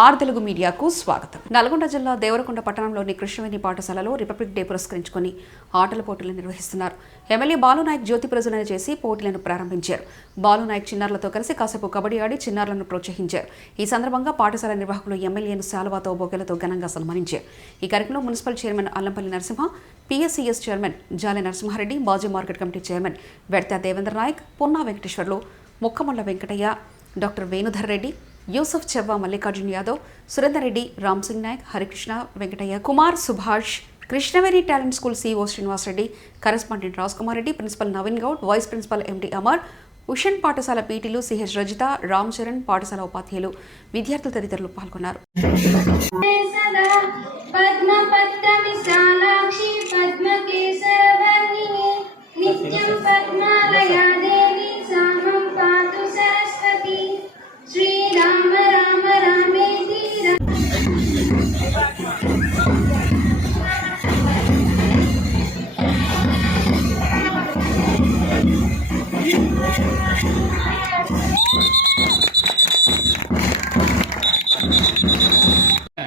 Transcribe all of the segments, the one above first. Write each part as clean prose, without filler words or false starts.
Are Telugu మీడియాకు స్వాగతం. నల్గొండ జిల్లా దేవరకొండ పట్టణంలోని కృష్ణవేణి పాఠశాలలో రిపబ్లిక్ డే పురస్కరించుకుని ఆటల పోటీలు నిర్వహిస్తున్నారు. ఎమ్మెల్యే బాలునాయక్ జ్యోతి ప్రజ్వలన చేసి పోటీలను ప్రారంభించారు. బాలునాయక్ చిన్నారులతో కలిసి కాసేపు కబడ్డీ ఆడి చిన్నారులను ప్రోత్సహించారు. ఈ సందర్భంగా పాఠశాల నిర్వాహకులు ఎమ్మెల్యేను శాలువాతో బొకేలతో ఘనంగా సన్మానించారు. ఈ కార్యక్రమంలో municipal chairman Allampalli Narasimha, PSCS chairman Jale Narasimha Reddy, మాజీ market committee chairman Vedatha Devendra Naik, Punna Venkateswarlu, Mukkamulla Venkataiah, doctor Venudhar Reddy, Yusuf Chevva, Mallikarjun Yadav, Surender Reddy, Ram Singh Naik, Harikrishna, Venkataiah, Kumar, Subhash, Krishnaveni talent school CEO Srinivasa Reddy, correspondent Rajkumar Reddy, principal Naveen Goud, vice principal MD Amar, ఉషన్ పాఠశాల పీటీలు సిహెచ్ రజిత, రామ్ చరణ్, పాఠశాల ఉపాధ్యాయులు, విద్యార్థులు తదితరులు పాల్గొన్నారు.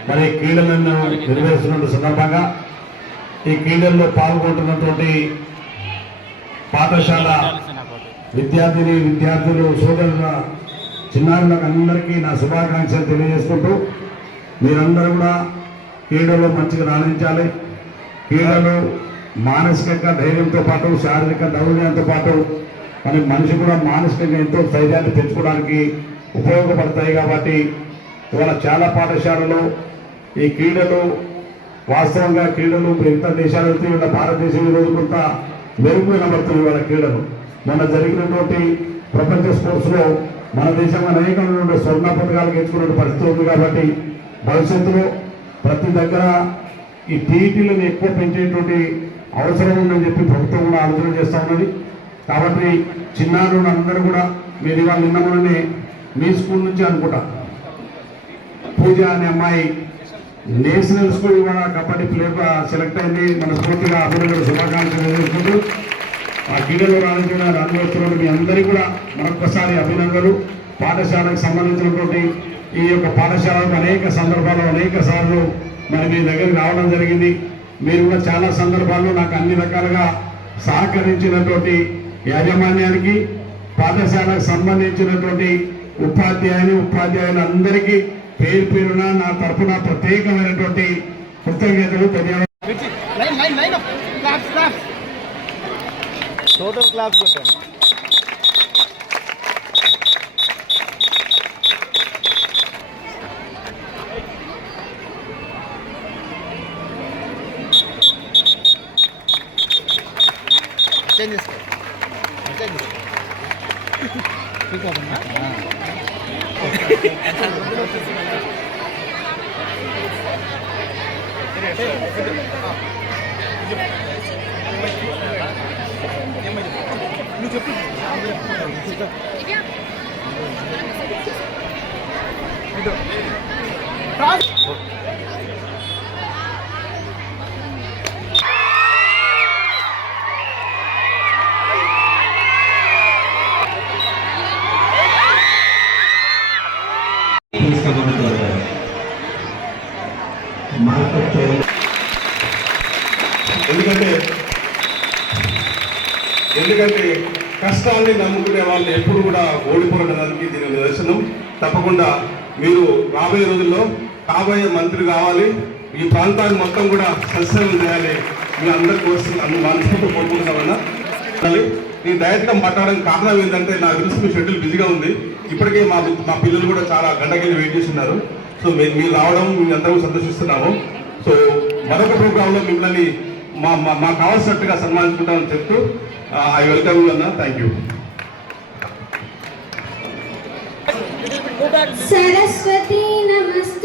మరి క్రీడలను నిర్వహిస్తున్న సందర్భంగా ఈ క్రీడల్లో పాల్గొంటున్నటువంటి పాఠశాల విద్యార్థులు సోదరుల చిన్నారులకు అందరికీ నా శుభాకాంక్షలు తెలియజేసుకుంటూ మీరందరూ కూడా క్రీడలో మంచిగా రాణించాలి. క్రీడలు మానసికంగా ధైర్యంతో పాటు శారీరక దౌర్యంతో పాటు మనిషి కూడా మానసికంగా ఎంతో ధైర్యాన్ని పెంచుకోవడానికి ఉపయోగపడతాయి. కాబట్టి ఇవాళ చాలా పాఠశాలలో ఈ క్రీడలు వాస్తవంగా మిగతా దేశాలతో ఇవాళ భారతదేశం ఈరోజు కొంత మెరుగుపడబడుతుంది. ఇవాళ క్రీడలు మొన్న జరిగినటువంటి ప్రపంచ స్పోర్ట్స్లో మన దేశం అనేకమైన స్వర్ణ పథకాలు గెలుచుకునే పరిస్థితి ఉంది. కాబట్టి భవిష్యత్తులో ప్రతి దగ్గర ఈ టీఈటీలను ఎక్కువ పెంచేటువంటి అవసరం ఉందని చెప్పి ప్రభుత్వం కూడా ఆలోచన చేస్తూ ఉన్నది. కాబట్టి చిన్నారులు అందరూ కూడా మీరు ఇవాళ నిన్న మొన్ననే మీ స్కూల్ నుంచి అనుకుంటా పూజ అనే అమ్మాయి నేషనల్ స్కూల్ ఇవాళ కబడ్డీ ప్లేయర్గా సెలెక్ట్ అయింది. మనస్ఫూర్తిగా అభినందనలు శుభాకాంక్షలు తెలియజేసుకుంటూ ఆ క్రీడలో రాణించిన అనుభవిస్తున్న మీ అందరికీ కూడా మరొకసారి అభినందనలు. పాఠశాలకు సంబంధించినటువంటి ఈ యొక్క పాఠశాలకు అనేక సందర్భాల్లో అనేక సార్లు మరి మీ దగ్గరికి రావడం జరిగింది. మీరు కూడా చాలా సందర్భాల్లో నాకు అన్ని రకాలుగా సహకరించినటువంటి యాజమాన్యానికి, పాఠశాలకు సంబంధించినటువంటి ఉపాధ్యాయులు అందరికీ పేరు పేరున నా తరఫున ప్రత్యేకమైనటువంటి కృతజ్ఞతలు ధన్యవాదాలు. ఎందుకంటే కష్టాన్ని నమ్ముకునే వాళ్ళు ఎప్పుడు కూడా ఓడిపోవడానికి దీని నిదర్శనం. తప్పకుండా మీరు రాబోయే రోజుల్లో కాబోయే మంత్రి కావాలి, ఈ ప్రాంతాన్ని మొత్తం కూడా సస్యం చేయాలి. మీ అందరి కోసం మనస్ఫూర్తి కోరుకుంటున్నామన్నా. నేను డైరెక్ట్గా మాట్లాడడానికి కారణం ఏంటంటే నాకు తెలిసి మీ షెడ్యూల్ బిజీగా ఉంది. ఇప్పటికే మా పిల్లలు కూడా చాలా గంటకెళ్ళి వెయిట్ చేస్తున్నారు. సో మీరు రావడం మీ అందరూ సంతోషిస్తున్నాము. సో మరొక ప్రోగ్రాంలో మిమ్మల్ని మాకు కావాల్సినట్టుగా సన్మానించుకుంటామని చెప్తూ ఐ వెల్కమ్ యూ అన్న. Thank you. సరస్వతి నమస్తే.